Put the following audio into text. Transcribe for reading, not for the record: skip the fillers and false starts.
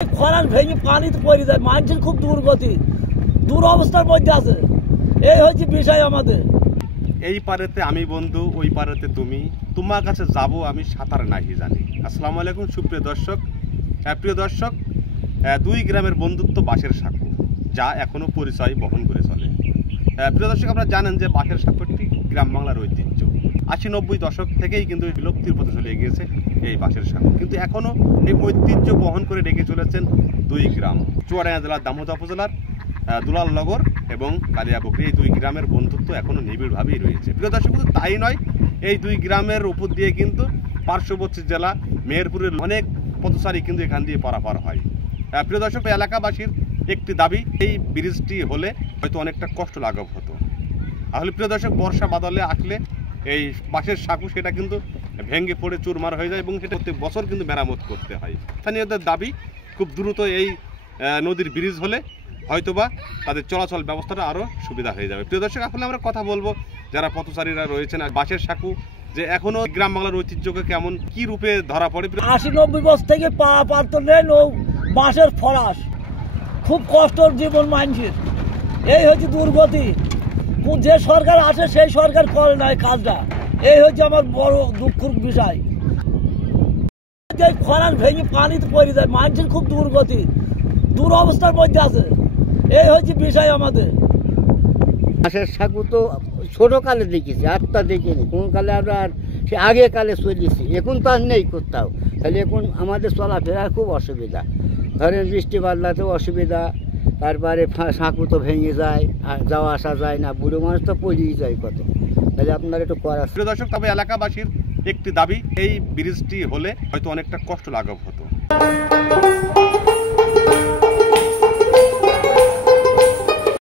খরার ভেঙে পানিতে পড়ে যায়, মানুষের খুব দুর্গতি, দুরবস্থার মধ্যে আছে। এই হচ্ছে বিষয় আমাদের। এই পারেতে আমি বন্ধু, ওই পারেতে তুমি, তোমার কাছে যাব আমি সাঁতার নাহি জানি। আসসালামু আলাইকুম সুপ্রিয় দর্শক। প্রিয় দর্শক, দুই গ্রামের বন্ধুত্ব বাঁশের সাঁকো, যা এখনো পরিচয় বহন করে চলে। প্রিয় দর্শক, আপনারা জানেন যে বাঁশের সাঁকো একটি গ্রাম বাংলার ঐতিহ্য। 80-90 দশক থেকেই কিন্তু বিলুপ্তির পথে চলে গিয়েছে এই বাঁশের সাঁকো, কিন্তু এখনো এই ঐতিহ্য বহন করে রেখে চলেছেন দুই গ্রাম, চুয়াডাঙ্গা জেলার দামোদর উপজেলার দুলালনগর এবং কালিয়াবকরি। এই দুই গ্রামের বন্ধুত্ব এখনো নিবিড়ভাবেই রয়েছে। প্রিয় দর্শক, কিন্তু তাই নয়, এই দুই গ্রামের উপর দিয়ে কিন্তু পার্শ্ববর্তী জেলা মেহেরপুরের অনেক পথচারী কিন্তু এখান দিয়ে পারাপার হয়। প্রিয় দর্শক, এলাকাবাসীর একটি দাবি, এই ব্রিজটি হলে হয়তো অনেকটা কষ্ট লাঘব হতো। তাহলে প্রিয় দর্শক, বর্ষা বাদলে আসলে এই বাঁশের সাঁকো সেটা কিন্তু ভেঙে পড়ে চুরমার হয়ে যায় এবং সেটা প্রত্যেক বছর কিন্তু মেরামত করতে হয়। স্থানীয়দের দাবি, খুব দ্রুত এই নদীর ব্রিজ হলে হয়তোবা তাদের চলাচল ব্যবস্থাটা আরও সুবিধা হয়ে যাবে। প্রিয় দর্শক, আসলে আমরা কথা বলবো যারা পথচারীরা রয়েছেন। আর বাঁশের সাঁকো যে এখনো গ্রাম বাংলার ঐতিহ্যকে কেমন কি রূপে ধরা পড়ে। 80-90 বছর থেকে পা পারত নেই বাঁশের ফরাস, খুব কষ্টর জীবন মানুষের। এই হচ্ছে দুর্গতি। যে সরকার আসে সেই সরকার করে না এই কাজটা। এই হচ্ছে আমার বড় দুঃখের বিষয়। খরার ভেঙে পানিতে পড়ে যায়, মানুষের খুব দুর্গতি, দুরবস্থার মধ্যে আছে। এই হচ্ছে বিষয় আমাদের। বাঁশের সাঁকো তো ছোট কালে দেখেছি, আটটা দেখিনি। কোন কালে আমরা আর সে আগে কালে চলেছি, এখন তো আর নেই কোথাও। তাহলে এখন আমাদের চলাফেরার খুব অসুবিধা। ধরেন বৃষ্টি বাদলাতেও অসুবিধা, তারপরে সাঁকো তো ভেঙে যায়, আর যাওয়া আসা যায় না, বুড়ো মানুষ তো পড়েই যায় কত। তাহলে আপনার একটু করা। প্রিয় দর্শক, তবে এলাকাবাসীর একটি দাবি, এই ব্রিজটি হলে হয়তো অনেকটা কষ্ট লাঘব হতো।